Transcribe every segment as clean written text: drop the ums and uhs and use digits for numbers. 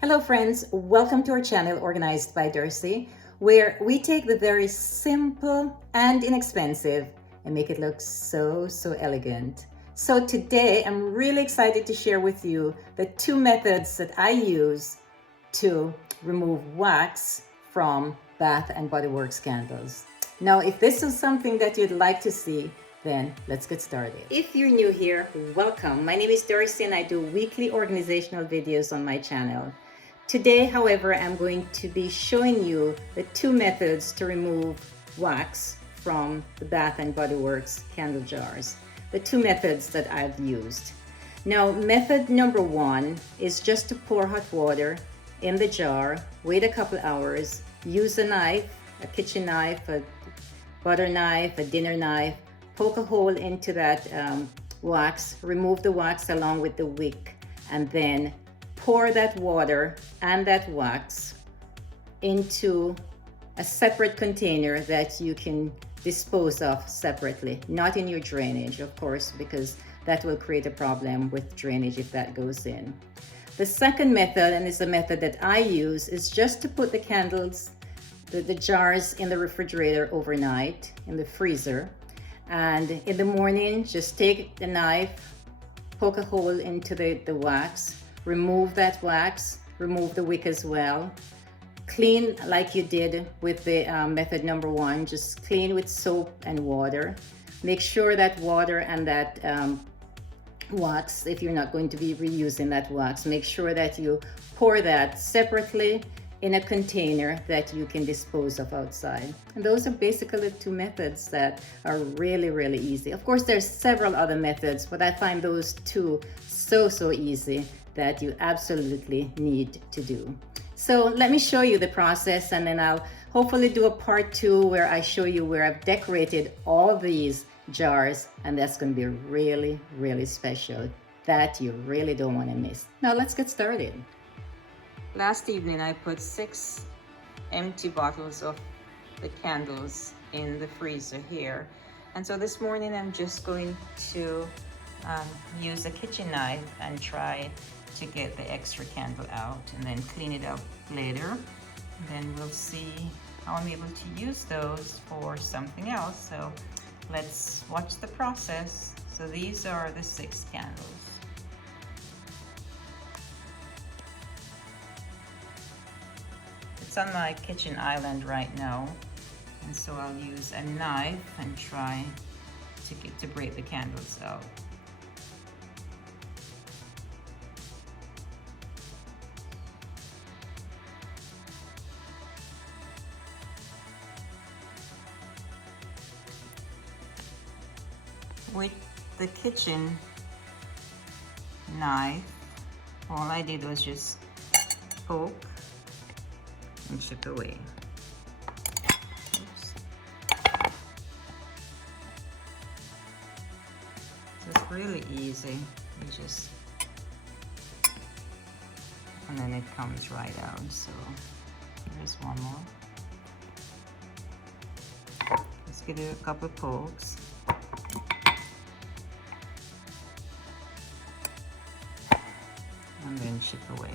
Hello friends, welcome to our channel Organized by Darcy, where we take the very simple and inexpensive and make it look so elegant. So today I'm really excited to share with you the two methods that I use to remove wax from Bath and Body Works candles. Now, if this is something that you'd like to see, then let's get started. If you're new here, welcome. My name is Darcy and I do weekly organizational videos on my channel. Today, however, I'm going to be showing you the two methods to remove wax from the Bath and Body Works candle jars. The two methods that I've used. Now, method number one is just to pour hot water in the jar, wait a couple hours, use a knife, a kitchen knife, a butter knife, a dinner knife, poke a hole into that wax, remove the wax along with the wick, and then pour that water and that wax into a separate container that you can dispose of separately, not in your drainage, of course, because that will create a problem with drainage if that goes in. The second method, and it's the method that I use, is just to put the candles, the jars in the refrigerator overnight, in the freezer. And in the morning, just take the knife, poke a hole into the wax, remove that wax, remove the wick as well. Clean like you did with the method number one, just clean with soap and water. Make sure that water and that wax, if you're not going to be reusing that wax, make sure that you pour that separately in a container that you can dispose of outside. And those are basically the two methods that are really easy. Of course, there's several other methods, but I find those two so easy that you absolutely need to do. So let me show you the process, and then I'll hopefully do a part two where I show you where I've decorated all these jars, and that's going to be really special that you really don't want to miss. Now let's get started. Last evening I put 6 empty bottles of the candles in the freezer here, and so this morning I'm just going to use a kitchen knife and try to get the extra candle out and then clean it up later. And then we'll see how I'm able to use those for something else. So let's watch the process. So these are the 6 candles. It's on my kitchen island right now, and so I'll use a knife and try to break the candles out. With the kitchen knife, all I did was just poke and chip away. Oops. So it's really easy. You just, and then it comes right out. So there's one more. Let's give it a couple pokes. And then chip away.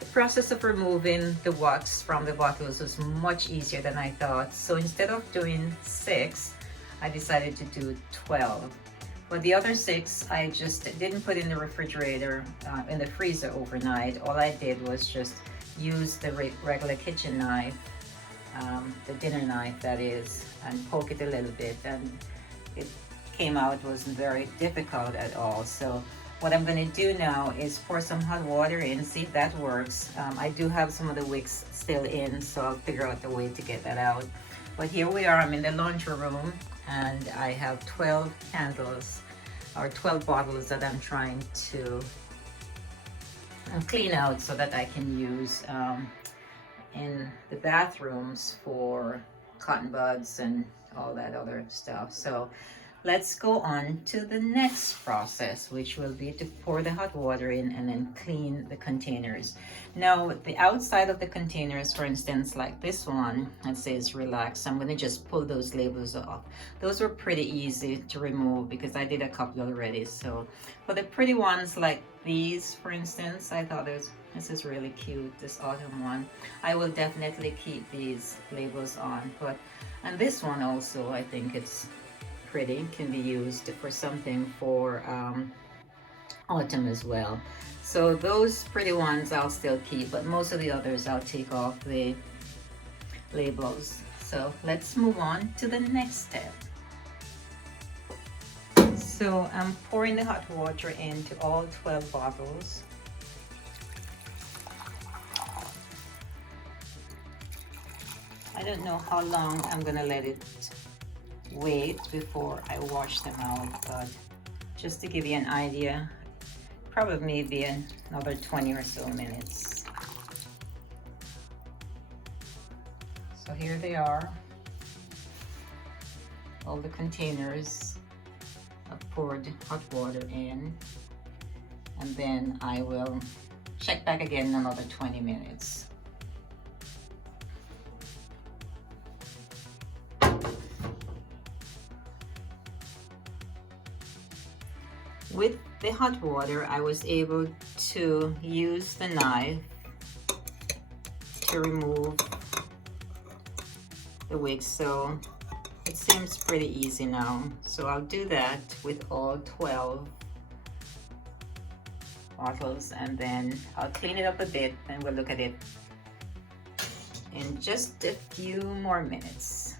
The process of removing the wax from the bottles was much easier than I thought. So instead of doing 6, I decided to do 12. But the other 6, I just didn't put in the refrigerator, in the freezer overnight. All I did was just use the regular kitchen knife, the dinner knife that is, and poke it a little bit. And it came out, wasn't very difficult at all. So what I'm going to do now is pour some hot water in, see if that works. I do have some of the wicks still in, so I'll figure out the way to get that out. But here we are, I'm in the laundry room, and I have 12 candles, or 12 bottles that I'm trying to clean out so that I can use in the bathrooms for cotton buds and all that other stuff. So let's go on to the next process, which will be to pour the hot water in and then clean the containers. Now, the outside of the containers, for instance, like this one, it says relax. I'm going to just pull those labels off. Those were pretty easy to remove because I did a couple already. So for the pretty ones like these, for instance, I thought this is really cute, this autumn one. I will definitely keep these labels on. And this one also, I think it's pretty, can be used for something for autumn as well. So those pretty ones I'll still keep, but most of the others I'll take off the labels. So let's move on to the next step. So I'm pouring the hot water into all 12 bottles. I don't know how long I'm gonna let it wait before I wash them out, but just to give you an idea, probably maybe another 20 or so minutes. So here they are, all the containers. I've poured hot water in, and then I will check back again in another 20 minutes. With the hot water, I was able to use the knife to remove the wick, so it seems pretty easy now. So I'll do that with all 12 bottles, and then I'll clean it up a bit and we'll look at it in just a few more minutes.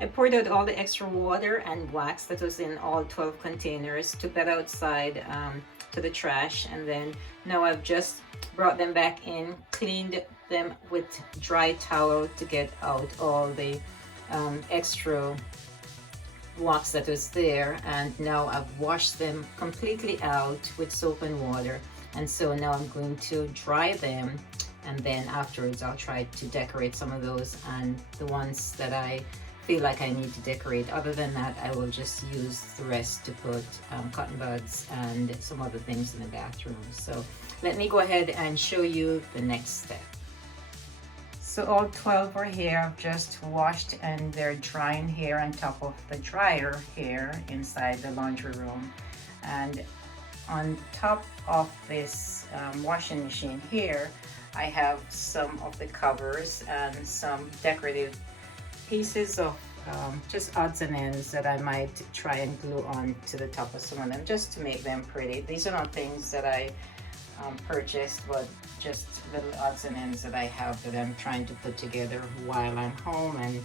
I poured out all the extra water and wax that was in all 12 containers, took that outside to the trash, and then now I've just brought them back in, cleaned them with dry towel to get out all the extra wax that was there, and now I've washed them completely out with soap and water, and so now I'm going to dry them, and then afterwards I'll try to decorate some of those, and the ones that I feel like I need to decorate. Other than that, I will just use the rest to put cotton buds and some other things in the bathroom. So let me go ahead and show you the next step. So all 12 are here. I've just washed and they're drying here on top of the dryer here inside the laundry room. And on top of this washing machine here, I have some of the covers and some decorative pieces of just odds and ends that I might try and glue on to the top of some of them just to make them pretty. These are not things that I purchased, but just little odds and ends that I have that I'm trying to put together while I'm home and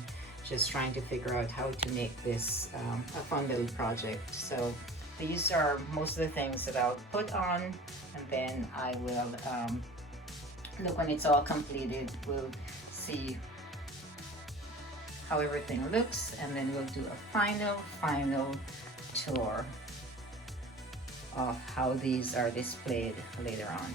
just trying to figure out how to make this a fun little project. So these are most of the things that I'll put on, and then I will look when it's all completed. We'll see how everything looks, and then we'll do a final tour of how these are displayed later on.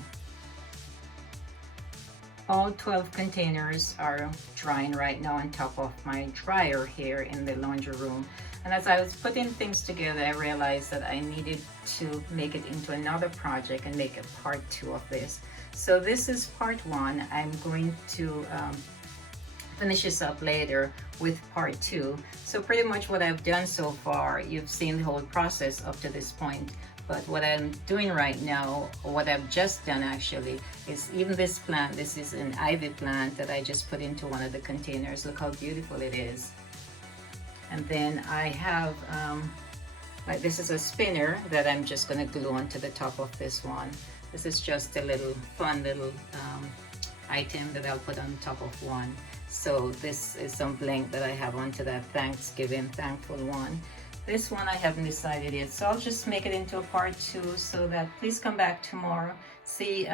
All 12 containers are drying right now on top of my dryer here in the laundry room. And as I was putting things together, I realized that I needed to make it into another project and make a part 2 of this. So this is part 1. I'm going to finish this up later with part 2. So pretty much what I've done so far, you've seen the whole process up to this point, but what I'm doing right now, or what I've just done actually, is even this plant, this is an ivy plant that I just put into one of the containers. Look how beautiful it is. And then I have like this is a spinner that I'm just going to glue onto the top of this one. This is just a little fun little item that I'll put on top of one. So this is some bling that I have onto that thankful one. This one I haven't decided yet, so I'll just make it into a part 2, so that please come back tomorrow, see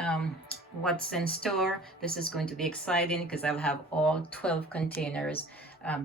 what's in store. This is going to be exciting because I'll have all 12 containers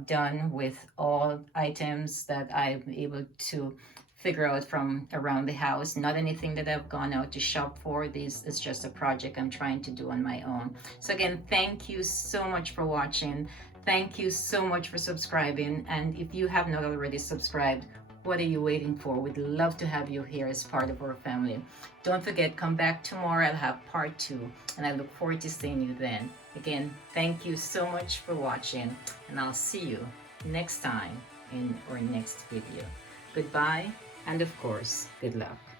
done with all items that I'm able to figure out from around the house. Not anything that I've gone out to shop for. This is just a project I'm trying to do on my own. So again, thank you so much for watching. Thank you so much for subscribing. And if you have not already subscribed, what are you waiting for? We'd love to have you here as part of our family. Don't forget, come back tomorrow. I'll have part 2, and I look forward to seeing you then. Again, thank you so much for watching, and I'll see you next time in our next video. Goodbye, and of course, good luck.